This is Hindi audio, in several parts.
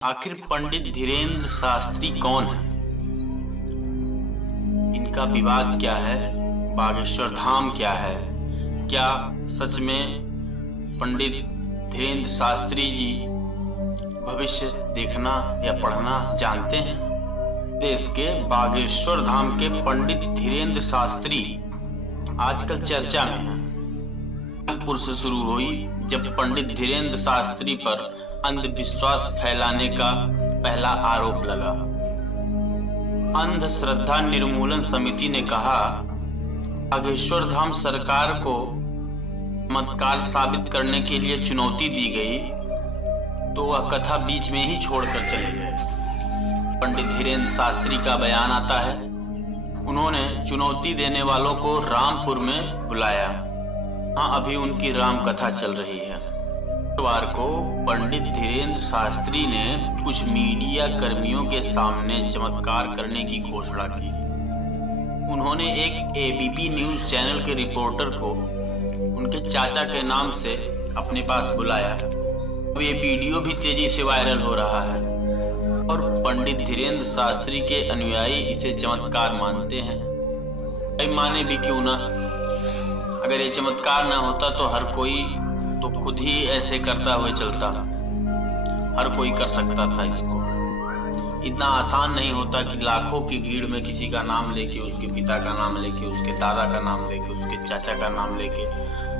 आखिर पंडित धीरेन्द्र शास्त्री कौन है? इनका विवाद क्या है? बागेश्वर धाम क्या है? क्या सच में पंडित धीरेन्द्र शास्त्री जी भविष्य देखना या पढ़ना जानते हैं? देश के बागेश्वर धाम के पंडित धीरेन्द्र शास्त्री आजकल चर्चा में हैं। कानपुर से शुरू हुई जब पंडित धीरेन्द्र शास्त्री पर अंधविश्वास फैलाने का पहला आरोप लगा। अंधश्रद्धा निर्मूलन समिति ने कहा बागेश्वर धाम सरकार को चमत्कार साबित करने के लिए चुनौती दी गई तो वह कथा बीच में ही छोड़कर चले गए। पंडित धीरेन्द्र शास्त्री का बयान आता है, उन्होंने चुनौती देने वालों को रामपुर में बुलाया। हाँ, अभी उनकी राम कथा चल रही है। शुक्रवार को पंडित धीरेन्द्र शास्त्री ने कुछ मीडिया कर्मियों के सामने चमत्कार करने की घोषणा की। उन्होंने एक एबीपी न्यूज चैनल के रिपोर्टर को उनके चाचा के नाम से अपने पास बुलाया। अब ये वीडियो भी तेजी से वायरल हो रहा है और पंडित धीरेन्द्र शास्त्री के अनुयायी इसे चमत्कार मानते हैं। भाई माने भी क्यों ना, अगर ये चमत्कार ना होता तो हर कोई तो खुद ही ऐसे करता हुए चलता, हर कोई कर सकता था इसको। इतना आसान नहीं होता कि लाखों की भीड़ में किसी का नाम लेके, उसके पिता का नाम लेके, उसके दादा का नाम लेके, उसके चाचा का नाम लेके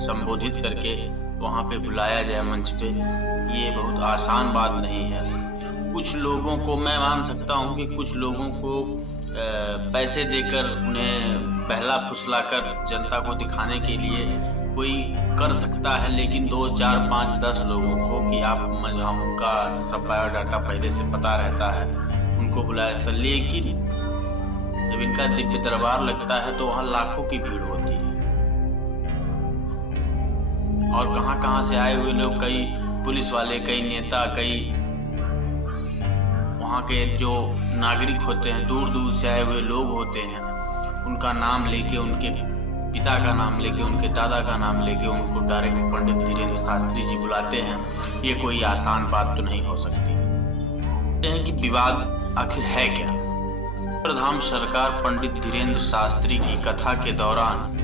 संबोधित करके वहाँ पे बुलाया जाए मंच पे। ये बहुत आसान बात नहीं है। कुछ लोगों को मैं मान सकता हूँ कि कुछ लोगों को पैसे देकर उन्हें बहला फुसलाकर जनता को दिखाने के लिए कोई कर सकता है, लेकिन 2, 4, 5, 10 लोगों को कि आप उनका सब बायोडाटा पहले से पता रहता है, उनको बुलाया था। लेकिन जब इनका दिव्य दरबार लगता है तो वहाँ लाखों की भीड़ होती है और कहाँ से आए हुए लोग, कई पुलिस वाले, कई नेता, कई वहाँ के जो नागरिक होते हैं, दूर दूर से आए हुए लोग होते हैं, उनका नाम लेके, उनके पिता का नाम लेके, उनके दादा का नाम लेके उनको डायरेक्ट पंडित धीरेन्द्र शास्त्री जी बुलाते हैं। ये कोई आसान बात तो नहीं हो सकती। कहते हैं कि विवाद आखिर है क्या? धाम सरकार पंडित धीरेन्द्र शास्त्री की कथा के दौरान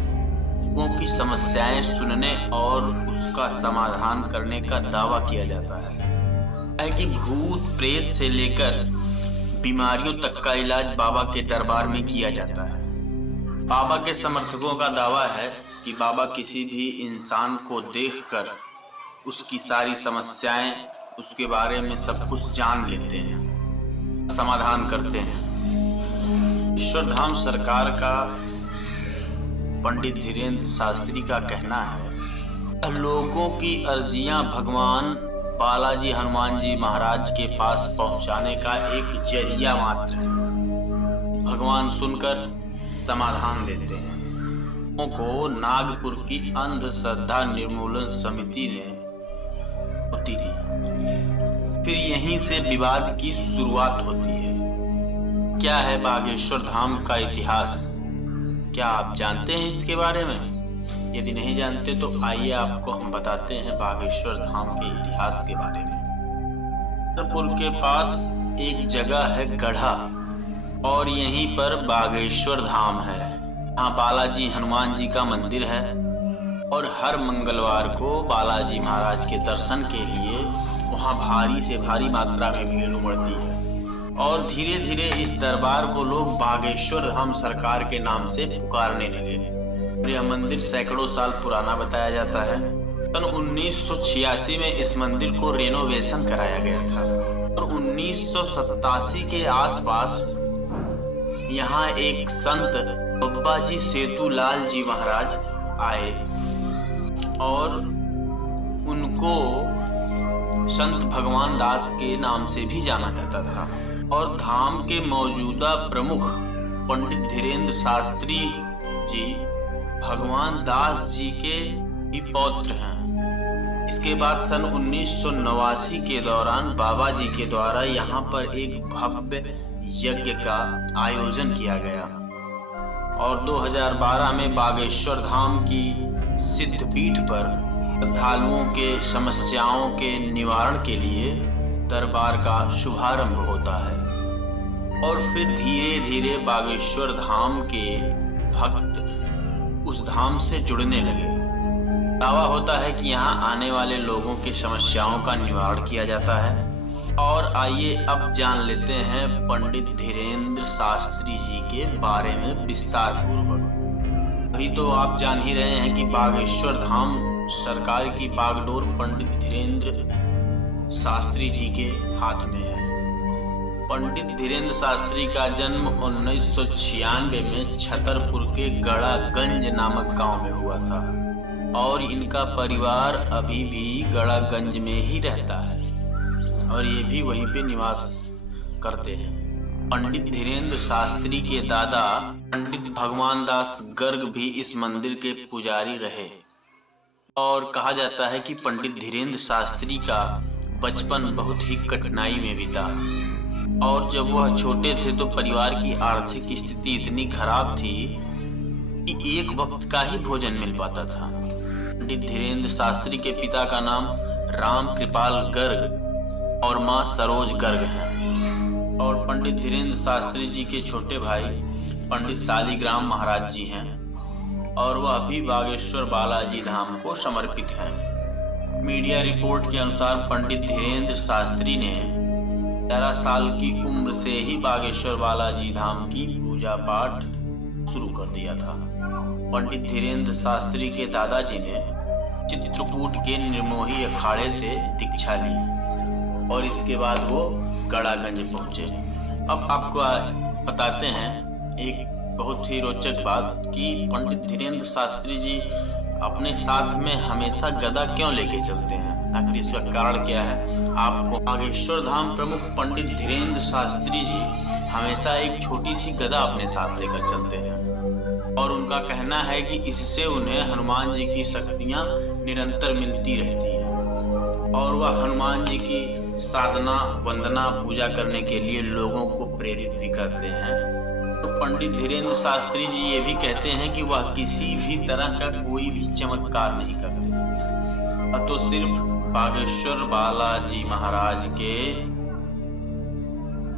लोगों की समस्याएं सुनने और उसका समाधान करने का दावा किया जाता है कि भूत प्रेत से लेकर बीमारियों तक का इलाज बाबा के दरबार में किया जाता है। बाबा के समर्थकों का दावा है कि बाबा किसी भी इंसान को देखकर उसकी सारी समस्याएं, उसके बारे में सब कुछ जान लेते हैं, समाधान करते हैं। ईश्वर धाम सरकार का पंडित धीरेन्द्र शास्त्री का कहना है लोगों की अर्जियां भगवान बालाजी हनुमान जी महाराज के पास पहुंचाने का एक जरिया मात्र है। भगवान सुनकर समाधान देते हैं। को नागपुर की अंधश्रद्धा निर्मूलन समिति ने होती दी। फिर यहीं से विवाद की शुरुआत होती है। क्या है बागेश्वर धाम का इतिहास? क्या आप जानते हैं इसके बारे में? यदि नहीं जानते तो आइए आपको हम बताते हैं बागेश्वर धाम के इतिहास के बारे में। नागपुर के पास एक जगह है गढ़ा और यहीं पर बागेश्वर धाम है। यहाँ बालाजी हनुमान जी का मंदिर है और हर मंगलवार को बालाजी महाराज के दर्शन के लिए वहाँ भारी से भारी मात्रा में भीड़ उमड़ती है और धीरे धीरे इस दरबार को लोग बागेश्वर धाम सरकार के नाम से पुकारने लगे। यह मंदिर सैकड़ों साल पुराना बताया जाता है। सन 1986 में इस मंदिर को रेनोवेशन कराया गया था और 1987 के आसपास यहाँ एक संत बब्बाजी सेतुलाल जी महाराज आए और उनको संत भगवान दास के नाम से भी जाना जाता था और धाम के मौजूदा प्रमुख पंडित धीरेन्द्र शास्त्री जी भगवान दास जी के ही पौत्र हैं। इसके बाद सन 1989 के दौरान बाबा जी के द्वारा यहाँ पर एक भव्य यज्ञ का आयोजन किया गया और 2012 में बागेश्वर धाम की सिद्धपीठ पर श्रद्धालुओं के समस्याओं के निवारण के लिए दरबार का शुभारंभ होता है और फिर धीरे धीरे बागेश्वर धाम के भक्त उस धाम से जुड़ने लगे। दावा होता है कि यहाँ आने वाले लोगों की समस्याओं का निवारण किया जाता है। और आइए अब जान लेते हैं पंडित धीरेन्द्र शास्त्री जी के बारे में विस्तार पूर्वक। अभी तो आप जान ही रहे हैं कि बागेश्वर धाम सरकार की बागडोर पंडित धीरेन्द्र शास्त्री जी के हाथ में है। पंडित धीरेन्द्र शास्त्री का जन्म 1996 में छतरपुर के गड़ागंज नामक गांव में हुआ था और इनका परिवार अभी भी गड़ागंज में ही रहता है और ये भी वहीं पे निवास करते हैं। पंडित धीरेन्द्र शास्त्री के दादा पंडित भगवान दास गर्ग भी इस मंदिर के पुजारी रहे और कहा जाता है कि पंडित धीरेन्द्र शास्त्री का बचपन बहुत ही कठिनाई में बीता और जब वह छोटे थे तो परिवार की आर्थिक स्थिति इतनी खराब थी कि एक वक्त का ही भोजन मिल पाता था। पंडित धीरेन्द्र शास्त्री के पिता का नाम राम कृपाल गर्ग और मां सरोज गर्ग हैं और पंडित धीरेन्द्र शास्त्री जी के छोटे भाई पंडित शालिग्राम महाराज जी हैं और वह भी बागेश्वर बालाजी धाम को समर्पित हैं। मीडिया रिपोर्ट के अनुसार पंडित धीरेन्द्र शास्त्री ने 11 साल की उम्र से ही बागेश्वर बालाजी धाम की पूजा पाठ शुरू कर दिया था। पंडित धीरेन्द्र शास्त्री के दादाजी ने चित्रकूट के निर्मोही अखाड़े से दीक्षा ली और इसके बाद वो गड़ागंज पहुंचे। अब आपको बताते हैं एक बहुत ही रोचक बात कि पंडित धीरेन्द्र शास्त्री जी अपने साथ में हमेशा गदा क्यों लेके चलते हैं, आखिर इसका कारण क्या है। आपको बागेश्वर धाम प्रमुख पंडित धीरेन्द्र शास्त्री जी हमेशा एक छोटी सी गदा अपने साथ लेकर चलते हैं और उनका कहना है कि इससे उन्हें हनुमान जी की शक्तियां निरंतर मिलती रहती हैं और वह हनुमान जी की साधना वंदना पूजा करने के लिए लोगों को प्रेरित भी करते हैं। तो पंडित धीरेन्द्र शास्त्री जी ये भी कहते हैं कि वह किसी भी तरह का कोई भी चमत्कार नहीं करते, तो सिर्फ बागेश्वर बालाजी महाराज के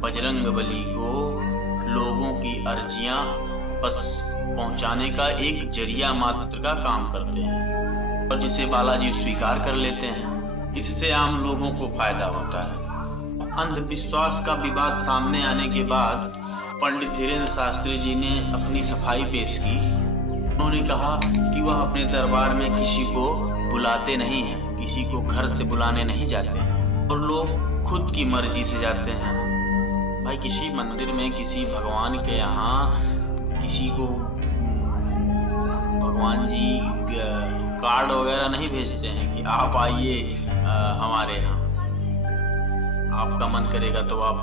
बजरंगबली को लोगों की अर्जियां बस पहुंचाने का एक जरिया मात्र का काम करते हैं और जिसे बालाजी स्वीकार कर लेते हैं। इससे आम लोगों को फायदा होता है। अंधविश्वास का विवाद सामने आने के बाद पंडित धीरेन्द्र शास्त्री जी ने अपनी सफाई पेश की। उन्होंने कहा कि वह अपने दरबार में किसी को बुलाते नहीं हैं, किसी को घर से बुलाने नहीं जाते हैं और लोग खुद की मर्जी से जाते हैं। भाई किसी मंदिर में किसी भगवान के यहाँ किसी को भगवान जी कार्ड वगैरह नहीं भेजते हैं कि आप आइए हमारे यहाँ। आपका मन करेगा तो आप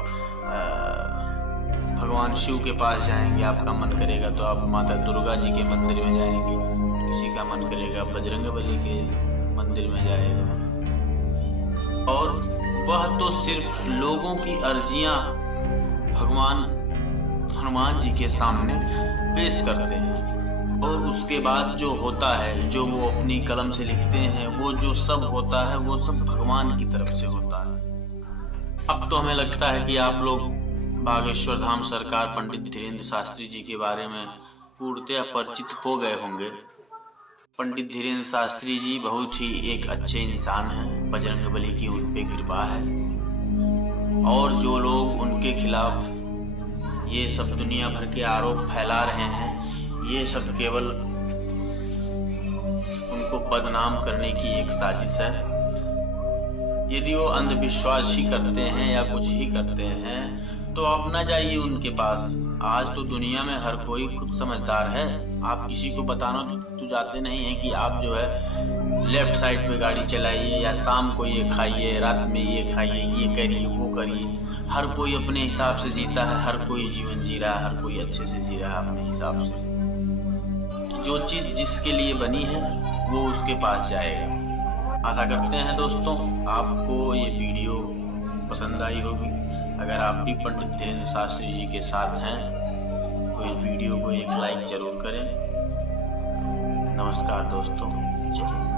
भगवान शिव के पास जाएंगे, आपका मन करेगा तो आप माता दुर्गा जी के मंदिर में जाएंगे, किसी का मन करेगा बजरंगबली के मंदिर में जाएगा। और वह तो सिर्फ लोगों की अर्जियां भगवान हनुमान जी के सामने पेश करते हैं और उसके बाद जो होता है, जो वो अपनी कलम से लिखते हैं, वो जो सब होता है वो सब भगवान की तरफ से होता है। अब तो हमें लगता है कि आप लोग बागेश्वर धाम सरकार पंडित धीरेन्द्र शास्त्री जी के बारे में पूर्णतया परिचित हो गए होंगे। पंडित धीरेन्द्र शास्त्री जी बहुत ही एक अच्छे इंसान हैं, बजरंगबली की उन पे कृपा है और जो लोग उनके खिलाफ ये सब दुनिया भर के आरोप फैला रहे हैं, ये सब केवल उनको बदनाम करने की एक साजिश है। यदि वो अंधविश्वास ही करते हैं या कुछ ही करते हैं तो आप ना जाइए उनके पास। आज तो दुनिया में हर कोई खुद समझदार है। आप किसी को बताना तो जाते नहीं हैं कि आप जो है लेफ्ट साइड पे गाड़ी चलाइए या शाम को ये खाइए, रात में ये खाइए, ये करिए, वो करिए। हर कोई अपने हिसाब से जीता है, हर कोई जीवन जी रहा है, हर कोई अच्छे से जी रहा है अपने हिसाब से। जो चीज़ जिसके लिए बनी है वो उसके पास जाएगा। आशा करते हैं दोस्तों आपको ये वीडियो पसंद आई होगी। अगर आप भी पंडित धीरेन्द्र शास्त्री जी के साथ हैं तो इस वीडियो को एक लाइक जरूर करें। नमस्कार दोस्तों, जय हिंद।